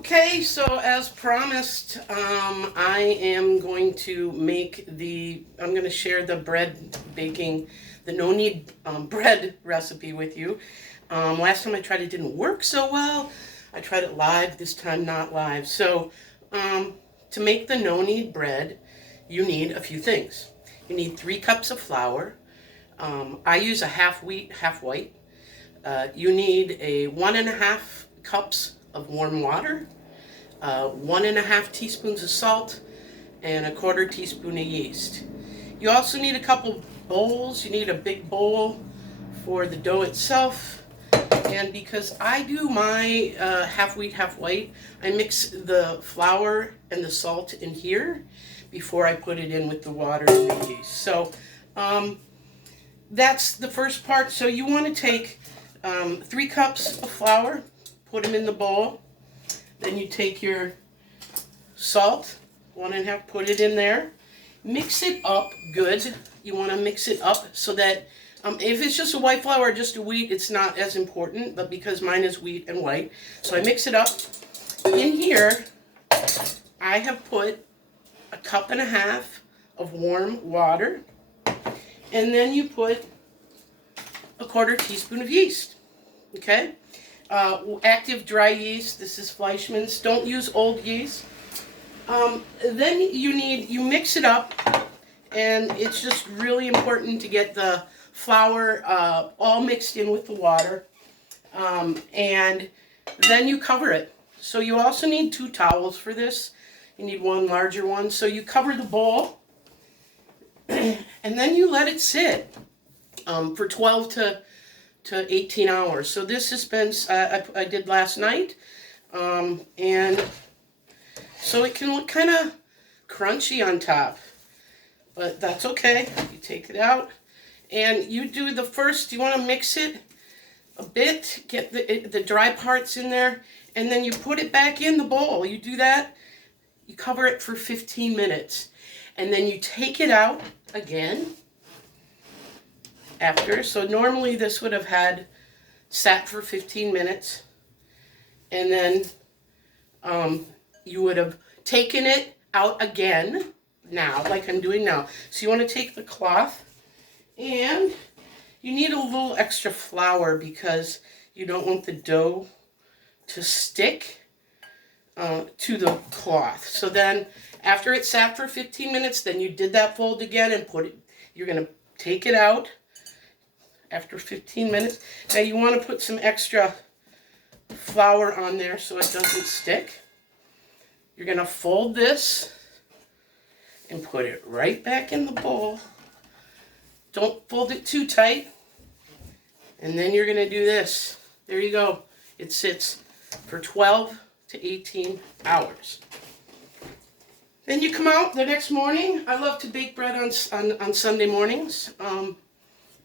Okay, so as promised, I am going to I'm going to share the bread baking, the no knead bread recipe with you. Last time I tried it didn't work so well. I tried it live, this time not live. So to make the no knead bread, you need a few things. You need 3 cups of flour. I use a half wheat, half white. You need a 1.5 cups of warm water, 1.5 teaspoons of salt, and a 1/4 teaspoon of yeast. You also need a couple bowls. You need a big bowl for the dough itself. And because I do my half wheat, half white, I mix the flour and the salt in here before I put it in with the water and the yeast. So that's the first part. So you want to take 3 cups of flour, put them in the bowl. Then you take your salt, 1.5, put it in there. Mix it up good. You want to mix it up so that if it's just a white flour or just a wheat, it's not as important, but because mine is wheat and white. So I mix it up. In here, I have put 1.5 cups of warm water, and then you put a 1/4 teaspoon of yeast. Okay? Active dry yeast. This is Fleischmann's. Don't use old yeast. Then you mix it up, and it's just really important to get the flour all mixed in with the water, and then you cover it. So you also need 2 towels for this. You need one larger one. So you cover the bowl, and then you let it sit for 12 to 18 hours. So this has been, I did last night, and so it can look kind of crunchy on top, but that's okay. You take it out, and you do the first, you want to mix it a bit, get the dry parts in there, and then you put it back in the bowl. You do that, you cover it for 15 minutes, and then you take it out again after. So normally this would have had sat for 15 minutes, and then you would have taken it out again now, like I'm doing now. So you want to take the cloth, and you need a little extra flour because you don't want the dough to stick to the cloth. So then after it sat for 15 minutes, then you did that fold again and you're going to take it out after 15 minutes. Now you want to put some extra flour on there so it doesn't stick. You're going to fold this and put it right back in the bowl. Don't fold it too tight. And then you're going to do this. There you go. It sits for 12 to 18 hours. Then you come out the next morning. I love to bake bread on Sunday mornings.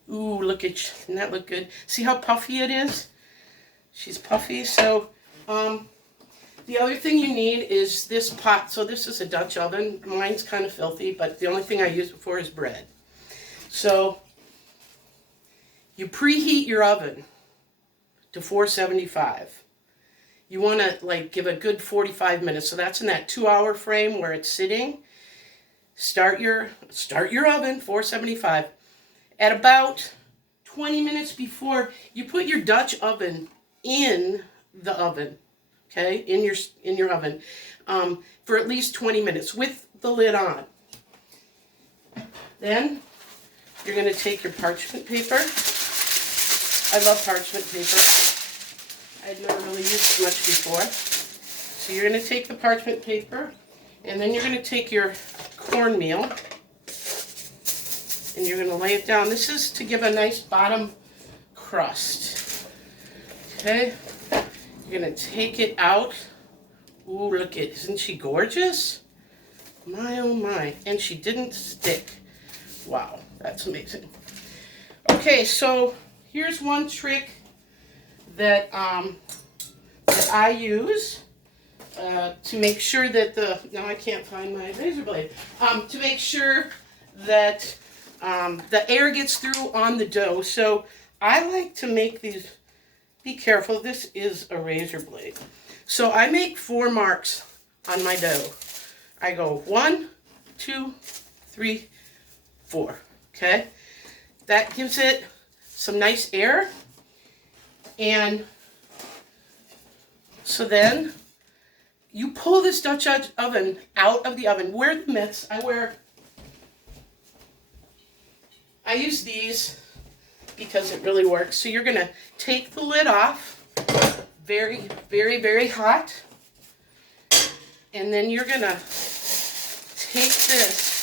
Ooh, look at, doesn't that look good? See how puffy it is? She's puffy. So the other thing you need is this pot. So this is a Dutch oven. Mine's kind of filthy, but the only thing I use it for is bread. So you preheat your oven to 475. You want to give a good 45 minutes. So that's in that 2-hour frame where it's sitting. Start your oven 475. At about 20 minutes before, you put your Dutch oven in the oven, okay, in your oven, for at least 20 minutes with the lid on. Then you're going to take your parchment paper. I love parchment paper. I'd never really used it much before. So you're going to take the parchment paper, and then you're going to take your cornmeal, and you're going to lay it down. This is to give a nice bottom crust. Okay? You're going to take it out. Ooh, look at, isn't she gorgeous? My, oh my. And she didn't stick. Wow, that's amazing. Okay, so here's one trick that I use to make sure that now I can't find my razor blade, to make sure that the air gets through on the dough. So I like to make these, be careful, this is a razor blade. So I make 4 marks on my dough. I go 1, 2, 3, 4. Okay? That gives it some nice air. And so then you pull this Dutch oven out of the oven. Wear the mitts. I use these because it really works. So you're going to take the lid off. Very, very, very hot. And then you're going to take this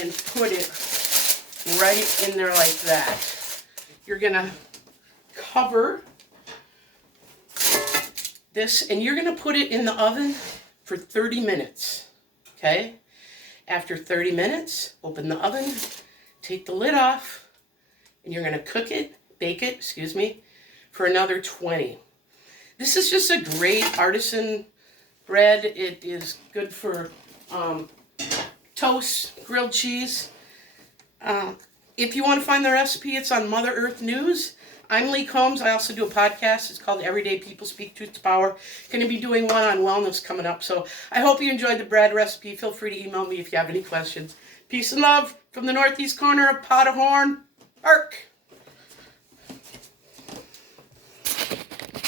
and put it right in there like that. You're going to cover this and you're going to put it in the oven for 30 minutes. Okay? After 30 minutes, open the oven, take the lid off, and you're going to bake it, for another 20. This is just a great artisan bread. It is good for toast, grilled cheese. If you want to find the recipe, it's on Mother Earth News. I'm Lee Combs. I also do a podcast. It's called Everyday People Speak Truth to Power. Going to be doing one on wellness coming up. So I hope you enjoyed the bread recipe. Feel free to email me if you have any questions. Peace and love from the northeast corner of Powderhorn Park.